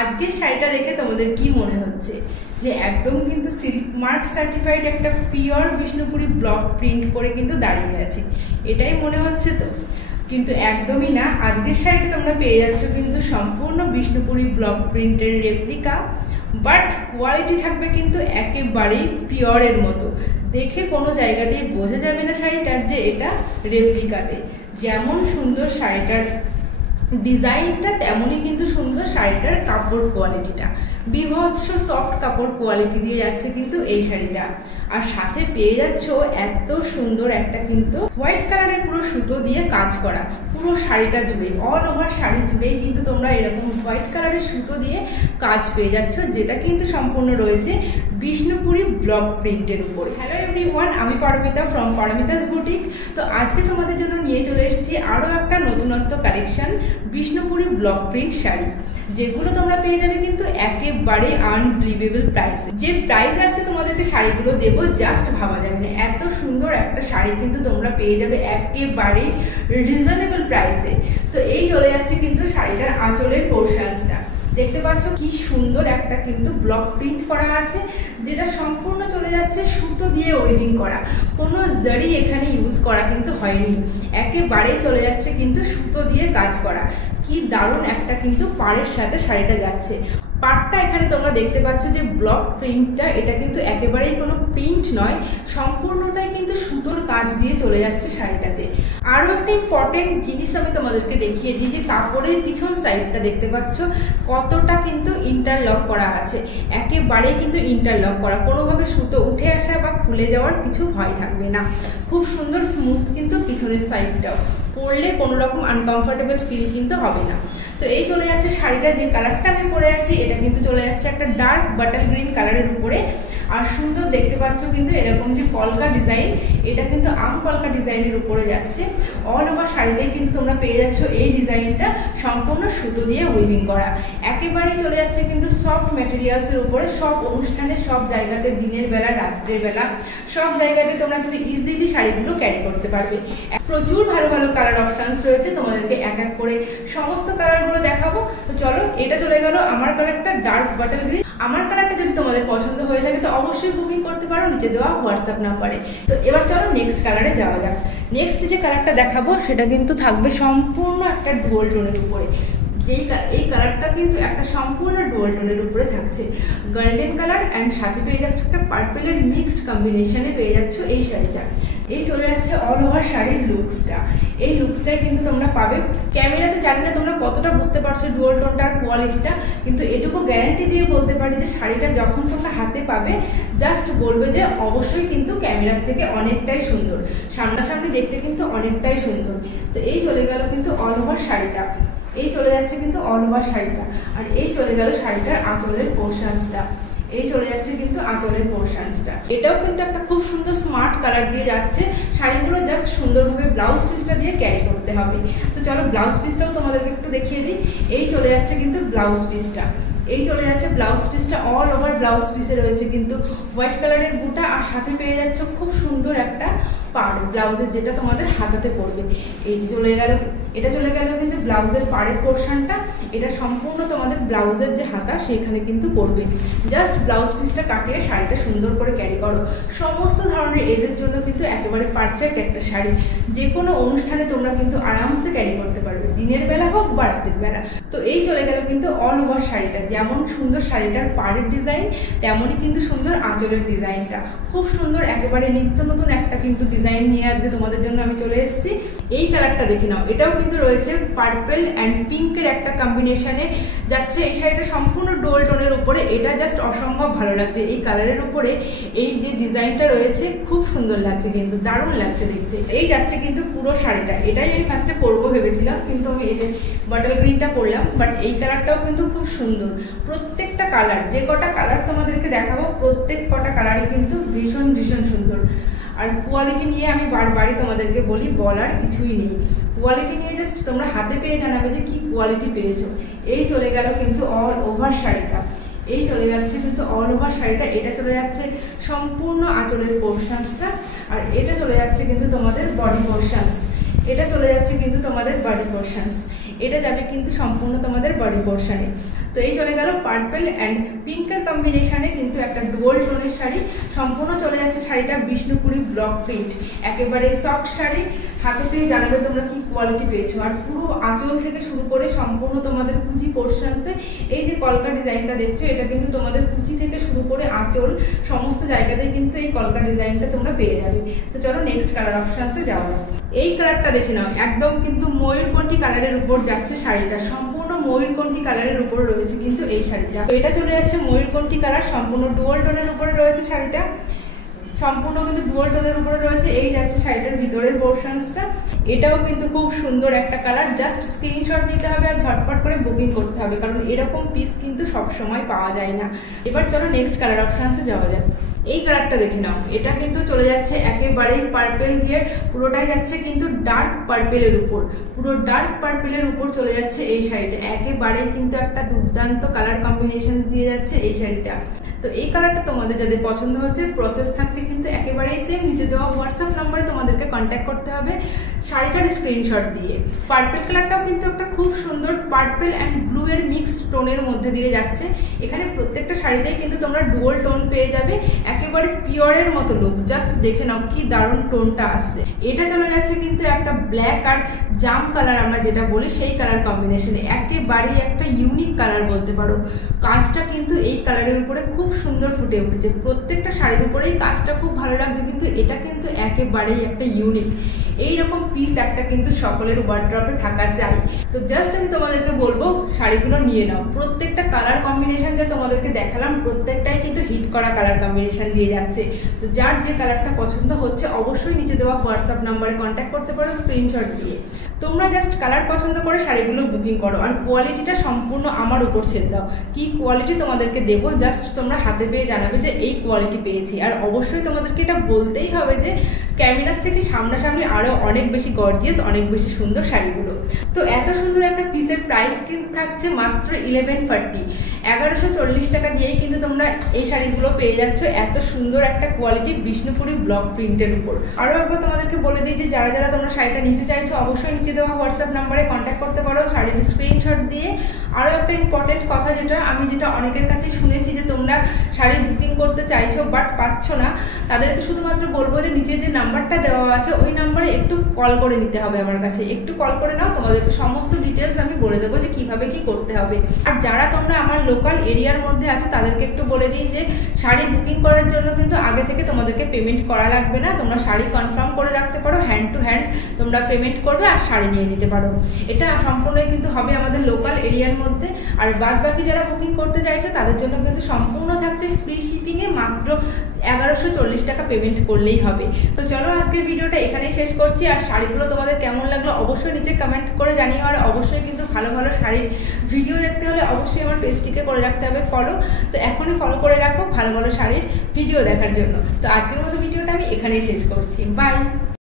আজকের শাড়িটা দেখে তোমাদের কি মনে হচ্ছে যে একদম কিন্তু সিল্ক মার্ক সার্টিফাইড একটা পিওর বিষ্ণুপুরি ব্লক প্রিন্ট করে কিন্তু দাঁড়িয়ে আছে, এটাই মনে হচ্ছে তো? কিন্তু একদমই না। আজকের শাড়িটা তোমরা পেয়ে যাচ্ছ কিন্তু সম্পূর্ণ বিষ্ণুপুরি ব্লক প্রিন্টের রেপ্লিকা, বাট কোয়ালিটি থাকবে কিন্তু একেবারেই পিওরের মতো। দেখে কোনো জায়গাতেই বোঝা যাবে না শাড়িটার যে এটা রেপ্লিকাতে। যেমন সুন্দর শাড়িটার ডিজাইনটা, তেমনই কিন্তু সুন্দর শাড়িটার কাপড় কোয়ালিটিটা। বিভৎস সফট কাপড় কোয়ালিটি দিয়ে যাচ্ছে কিন্তু এই শাড়িটা। আর সাথে পেয়ে যাচ্ছ এত সুন্দর একটা কিন্তু হোয়াইট কালারের পুরো সুতো দিয়ে কাজ করা, পুরো শাড়িটা জুড়ে, অল ওভার শাড়ি জুড়েই কিন্তু তোমরা এরকম হোয়াইট কালারের সুতো দিয়ে কাজ পেয়ে যাচ্ছ, যেটা কিন্তু সম্পূর্ণ রয়েছে বিষ্ণুপুরি ব্লক প্রিন্টের উপরে। হ্যালো এভরিওয়ান, আমি পারমিতা ফ্রম পারমিতাস বুটিক। তো আজকে তোমাদের জন্য নিয়ে চলে এসেছি আরও একটা নতুনত্ব collection Bishnupuri block print sari, যেগুলো তোমরা পেয়ে যাবে কিন্তু একেবারে আনবিলিভেবল প্রাইসে। যে প্রাইসে আজকে তোমাদেরকে শাড়িগুলো দেবো জাস্ট ভাবা যাবে না। এত সুন্দর একটা শাড়ি কিন্তু তোমরা পেয়ে যাবে একেবারে রিজনেবল প্রাইসে। তো এই চলে যাচ্ছে কিন্তু শাড়িটার আঁচলের পোর্শনসটা। দেখতে পাচ্ছ কি সুন্দর একটা কিন্তু ব্লক প্রিন্ট করা আছে, যেটা সম্পূর্ণ চলে যাচ্ছে সুতো দিয়ে ওয়েভিং করা, কোনো জারি এখানে ইউজ করা কিন্তু হয়নি, একেবারেই চলে যাচ্ছে কিন্তু সুতো দিয়ে কাজ করা। কি দারুণ একটা কিন্তু পাড়ের সাথে শাড়িটা যাচ্ছে। পাড়টা এখানে তোমরা দেখতে পাচ্ছ যে ব্লক প্রিন্টটা, এটা কিন্তু একেবারেই কোনো প্রিন্ট নয়, সম্পূর্ণটাই কিন্তু সুতোর কাজ দিয়ে চলে যাচ্ছে শাড়িটাতে। আরও একটা ইম্পর্টেন্ট জিনিস আমি তোমাদেরকে দেখিয়ে দিই, যে কাপড়ের পিছন সাইডটা দেখতে পাচ্ছ কতটা কিন্তু ইন্টারলক করা আছে, একেবারেই কিন্তু ইন্টারলক করা, কোনোভাবে সুতো উঠে আসা বা খুলে যাওয়ার কিছু ভয় থাকবে না। খুব সুন্দর স্মুথ কিন্তু পিছনের সাইডটাও, পরলে কোনো রকম আনকমফোর্টেবল ফিল কিন্তু হবে না। তো এই চলে যাচ্ছে শাড়িটা, যে কালারটা আমি পরে আছি এটা কিন্তু চলে যাচ্ছে একটা ডার্ক বাটার গ্রিন কালারের উপরে। আর সুন্দর দেখতে পাচ্ছ কিন্তু এরকম যে কলকা ডিজাইন, এটা কিন্তু আম কলকা ডিজাইনের উপরে যাচ্ছে। অল ওভার শাড়িতেই কিন্তু তোমরা পেয়ে যাচ্ছ এই ডিজাইনটা সম্পূর্ণ সুতো দিয়ে উইভিং করা। একেবারেই চলে যাচ্ছে কিন্তু সফট ম্যাটেরিয়ালসের উপরে। সব অনুষ্ঠানে, সব জায়গাতে, দিনের বেলা, রাত্রের বেলা, সব জায়গাতে তোমরা কিন্তু ইজিলি শাড়িগুলো ক্যারি করতে পারবে। প্রচুর ভালো ভালো কালার অপশানস রয়েছে, তোমাদেরকে এক এক করে সমস্ত কালারগুলো দেখাবো। তো চলো, এটা চলে গেল আমার কালারটা ডার্ক বাটার গ্রিন। আমার কালারটা যদি তোমাদের পছন্দ হয়ে থাকে তো অবশ্যই বুকিং করতে পারো নিচে দেওয়া হোয়াটসঅ্যাপ নাম্বারে। তো এবার চলো নেক্সট কালারে যাওয়া যাক। নেক্সট যে কালারটা দেখাবো সেটা কিন্তু থাকবে সম্পূর্ণ একটা ডুয়াল টোনের উপরে। এই কালারটা কিন্তু একটা সম্পূর্ণ ডুয়াল টোনের উপরে থাকছে, গোল্ডেন কালার অ্যান্ড সাথে পেয়ে যাচ্ছ একটা পার্পেলের মিক্সড কম্বিনেশনে পেয়ে যাচ্ছ এই শাড়িটা। এই চলে যাচ্ছে অল ওভার শাড়ির লুকসটা। এই লুকসটাই কিন্তু তোমরা পাবে। ক্যামেরাতে জানি না তোমরা কতটা বুঝতে পারছো ডুয়াল টোনটার কোয়ালিটিটা, কিন্তু এটুকু গ্যারান্টি দিয়ে বলতে পারি যে শাড়িটা যখন তোমরা হাতে পাবে জাস্ট বলবে যে অবশ্যই কিন্তু ক্যামেরার থেকে অনেকটাই সুন্দর, সামনাসামনি দেখতে কিন্তু অনেকটাই সুন্দর। তো এই চলে গেল কিন্তু অল ওভার শাড়িটা। এই চলে যাচ্ছে কিন্তু অল ওভার শাড়িটা। আর এই চলে গেল শাড়িটার আঁচলের পোর্শনসটা। এই চলে যাচ্ছে কিন্তু আঁচলের পোর্শনসটা। এটাও কিন্তু একটা খুব সুন্দর স্মার্ট কালার দিয়ে যাচ্ছে। শাড়িগুলো জাস্ট সুন্দরভাবে ব্লাউজ পিসটা দিয়ে ক্যারি করতে হবে। তো চলো ব্লাউজ পিসটাও তোমাদেরকে একটু দেখিয়ে দিই। এই চলে যাচ্ছে কিন্তু ব্লাউজ পিসটা। এই চলে যাচ্ছে ব্লাউজ পিসটা। অল ওভার ব্লাউজ পিসে রয়েছে কিন্তু হোয়াইট কালারের বুটা, আর সাথে পেয়ে যাচ্ছে খুব সুন্দর একটা পাড় ব্লাউজের, যেটা তোমাদের হাতাতে পড়বে। এই চলে গেল, এটা চলে গেল কিন্তু ব্লাউজের পাড়ের পোর্শনটা। এটা সম্পূর্ণ তোমাদের ব্লাউজের যে হাতা সেখানে কিন্তু পড়বে। জাস্ট ব্লাউজ পিসটা কাটিয়ে শাড়িটা সুন্দর করে ক্যারি করো। সমস্ত ধরনের এজের জন্য কিন্তু একেবারে পারফেক্ট একটা শাড়ি। যে কোনো অনুষ্ঠানে তোমরা কিন্তু আরামসে ক্যারি করতে পারবে, দিনের বেলা হোক বা রাতের বেলা। তো এই চলে গেল কিন্তু অল ওভার শাড়িটা। যেমন সুন্দর শাড়িটার পাড়ের ডিজাইন, তেমনই কিন্তু সুন্দর আঁচলের ডিজাইনটা। খুব সুন্দর, একেবারে নিত্য নতুন একটা কিন্তু ডিজাইন নিয়ে আজকে তোমাদের জন্য আমি চলে এসেছি। এই কালারটা দেখে নাও, এটাও কিন্তু রয়েছে পার্পল অ্যান্ড পিঙ্কের একটা কম্বিনেশনে যাচ্ছে। এই শাড়িটা সম্পূর্ণ ডুয়াল টোনের উপরে। এটা জাস্ট অসম্ভব ভালো লাগছে এই কালারের উপরে। এই যে ডিজাইনটা রয়েছে খুব সুন্দর লাগছে, কিন্তু দারুণ লাগছে দেখতে। এই যাচ্ছে কিন্তু পুরো শাড়িটা। এটাই আমি ফার্স্টে পরবো ভেবেছিলাম, কিন্তু আমি এই বটল গ্রিনটা পরলাম। বাট এই কালারটাও কিন্তু খুব সুন্দর। প্রত্যেকটা কালার, যে কটা কালার তোমাদেরকে দেখাবো প্রত্যেক কটা কালারই কিন্তু ভীষণ ভীষণ সুন্দর। আর কোয়ালিটি নিয়ে আমি বারবারই তোমাদেরকে বলি, বলার কিছুই নেই। কোয়ালিটি নিয়ে জাস্ট তোমরা হাতে পেয়ে জানাবে যে কি কোয়ালিটি পেয়েছো। এই চলে গেল কিন্তু অল ওভার শাড়িটা। এই চলে যাচ্ছে কিন্তু অল ওভার শাড়িটা। এটা চলে যাচ্ছে সম্পূর্ণ আঁচলের পোর্শনসটা। আর এটা চলে যাচ্ছে কিন্তু তোমাদের বডি পোর্শনস। এটা চলে যাচ্ছে কিন্তু তোমাদের বডি পোর্শনস। এটা যাবে কিন্তু সম্পূর্ণ তোমাদের বডি পোর্শনে। তো এই চলে গেল পার্পল অ্যান্ড পিঙ্কের কম্বিনেশনে কিন্তু একটা ডুয়াল টোনের শাড়ি। সম্পূর্ণ চলে যাচ্ছে শাড়িটা বিষ্ণুপুরি ব্লক প্রিন্ট, একেবারে সফট শাড়ি। হাতে পেয়ে জানাবে তোমরা কি কোয়ালিটি পেয়েছো। আর পুরো আঁচল থেকে শুরু করে সম্পূর্ণ তোমাদের কুচি পোর্শনসে এই যে কলকা ডিজাইনটা দেখছো, এটা কিন্তু তোমাদের কুচি থেকে শুরু করে আঁচল সমস্ত জায়গাতেই কিন্তু এই কলকা ডিজাইনটা তোমরা পেয়ে যাবে। তো চলো নেক্সট কালার অপশনসে যাওয়া যাক। এই কালারটা দেখে নাও, একদম কিন্তু ময়ূরকণ্ঠী কালারের উপর যাচ্ছে শাড়িটা, সম্পূর্ণ ময়ূরকণ্ঠী কালারের উপরে রয়েছে কিন্তু এই শাড়িটা। তো এটা চলে যাচ্ছে ময়ূরকণ্ঠী কালার, সম্পূর্ণ ডুয়াল টোনের উপরে রয়েছে শাড়িটা, সম্পূর্ণ কিন্তু ডুয়াল টোনের উপরে রয়েছে। এই যাচ্ছে শাড়িটার ভিতরের পোর্শনসটা, এটাও কিন্তু খুব সুন্দর একটা কালার। জাস্ট স্ক্রিনশট নিতে হবে আর ঝটপট করে বুকিং করতে হবে, কারণ এরকম পিস কিন্তু সব সময় পাওয়া যায় না। এবার চলো নেক্সট কালার অপশনসে যাওয়া যাক। এই কালারটা দেখে নাও, এটা কিন্তু চলে যাচ্ছে একেবারেই পার্পেল দিয়ে, পুরোটাই যাচ্ছে কিন্তু ডার্ক পার্পেলের উপর, পুরো ডার্ক পার্পেলের উপর চলে যাচ্ছে এই শাড়িটা। একেবারেই কিন্তু একটা দুর্দান্ত কালার কম্বিনেশন দিয়ে যাচ্ছে এই শাড়িটা। তো এই কালারটা তোমাদের যাদের পছন্দ হচ্ছে, প্রসেস থাকছে কিন্তু একেবারেই সেম। নিচে দেওয়া হোয়াটসঅ্যাপ নাম্বারে তোমাদেরকে কন্ট্যাক্ট করতে হবে শাড়িটার স্ক্রিনশট দিয়ে। পার্পেল কালারটাও কিন্তু একটা খুব সুন্দর পার্পেল অ্যান্ড ব্লু এর মিক্সড টোনের মধ্যে দিয়ে যাচ্ছে। এখানে প্রত্যেকটা শাড়িতেই কিন্তু তোমরা ডুয়াল টোন পেয়ে যাবে, একেবারে পিওরের মতো লুক। জাস্ট দেখে নাও কি দারুণ টোনটা আসছে। এটা চলে যাচ্ছে কিন্তু একটা ব্ল্যাক আর জাম কালার আমরা যেটা বলি সেই কালার কম্বিনেশনে, একেবারেই একটা ইউনিক কালার বলতে পারো। কাজটা কিন্তু এই কালারের উপরে খুব সুন্দর ফুটে উঠেছে, প্রত্যেকটা শাড়ির উপরেই কাজটা খুব ভালো লাগছে, কিন্তু এটা কিন্তু একেবারেই একটা ইউনিক। এইরকম পিস একটা কিন্তু সকলের ওয়ার্ড্রপে থাকা চাই। তো জাস্ট আমি তোমাদেরকে বলবো শাড়িগুলো নিয়ে নাও। প্রত্যেকটা কালার কম্বিনেশন যা তোমাদেরকে দেখালাম প্রত্যেকটাই কিন্তু হিট করা কালার কম্বিনেশন দিয়ে যাচ্ছে। তো যার যে কালারটা পছন্দ হচ্ছে অবশ্যই নিচে দেওয়া হোয়াটসঅ্যাপ নাম্বারে কন্ট্যাক্ট করতে পারো স্ক্রিনশট দিয়ে। তোমরা জাস্ট কালার পছন্দ করে শাড়িগুলো বুকিং করো, আর কোয়ালিটিটা সম্পূর্ণ আমার উপর ছেড়ে দাও। কি কোয়ালিটি তোমাদেরকে দেবো জাস্ট তোমরা হাতে পেয়ে জানাবে যে এই কোয়ালিটি পেয়েছি। আর অবশ্যই তোমাদেরকে এটা বলতেই হবে যে ক্যামেরার থেকে সামনাসামনি আরও অনেক বেশি গর্জিয়াস, অনেক বেশি সুন্দর শাড়িগুলো। তো এত সুন্দর একটা পিসের প্রাইস কিন্তু থাকছে মাত্র 1140, 1140 টাকা দিয়েই কিন্তু তোমরা এই শাড়িগুলো পেয়ে যাচ্ছ এত সুন্দর একটা কোয়ালিটি বিষ্ণুপুরি ব্লক প্রিন্টের উপর। আরও একবার তোমাদেরকে বলে দিই যে যারা যারা তোমরা শাড়িটা নিতে চাইছো অবশ্যই নিচে দেওয়া হোয়াটসঅ্যাপ নাম্বারে কন্ট্যাক্ট করতে পারো শাড়ির স্ক্রিনশট দিয়ে। আরও একটা ইম্পর্টেন্ট কথা যেটা অনেকের কাছেই শুনেছি যে তোমরা শাড়ি বুকিং করতে চাইছো বাট পাচ্ছ না, তাদেরকে শুধুমাত্র বলবো যে নিচে যে নাম্বারটা দেওয়া আছে ওই নাম্বারে একটু কল করে নিতে হবে আমার কাছে। একটু কল করে নাও, তোমাদেরকে সমস্ত ডিটেলস আমি বলে দেবো যে কিভাবে কি করতে হবে। আর যারা তোমরা আমার লোকাল এরিয়ার মধ্যে আছো তাদেরকে একটু বলে দিই যে শাড়ি বুকিং করার জন্য কিন্তু আগে থেকে তোমাদেরকে পেমেন্ট করা লাগবে না। তোমরা শাড়ি কনফার্ম করে রাখতে পারো, হ্যান্ড টু হ্যান্ড তোমরা পেমেন্ট করবে আর শাড়ি নিয়ে নিতে পারো। এটা সম্পূর্ণই কিন্তু হবে আমাদের লোকাল এরিয়ার মধ্যে। আর বাদ বাকি যারা বুকিং করতে চাইছো তাদের জন্য কিন্তু সম্পূর্ণ থাকছে ফ্রি শিপিংয়ে, মাত্র 1140 টাকা পেমেন্ট করলেই হবে। তো চলো আজকের ভিডিওটা এখানেই শেষ করছি। আর শাড়িগুলো তোমাদের কেমন লাগলো অবশ্যই নিচে কমেন্ট করে জানিও। আর অবশ্যই কিন্তু ভালো ভালো শাড়ির ভিডিও দেখতে হলে অবশ্যই আমার পেজটিকে করে রাখতে হবে ফলো। তো এখনই ফলো করে রাখো ভালো ভালো শাড়ির ভিডিও দেখার জন্য। তো আজকের মতো ভিডিওটা আমি এখানেই শেষ করছি, বাই।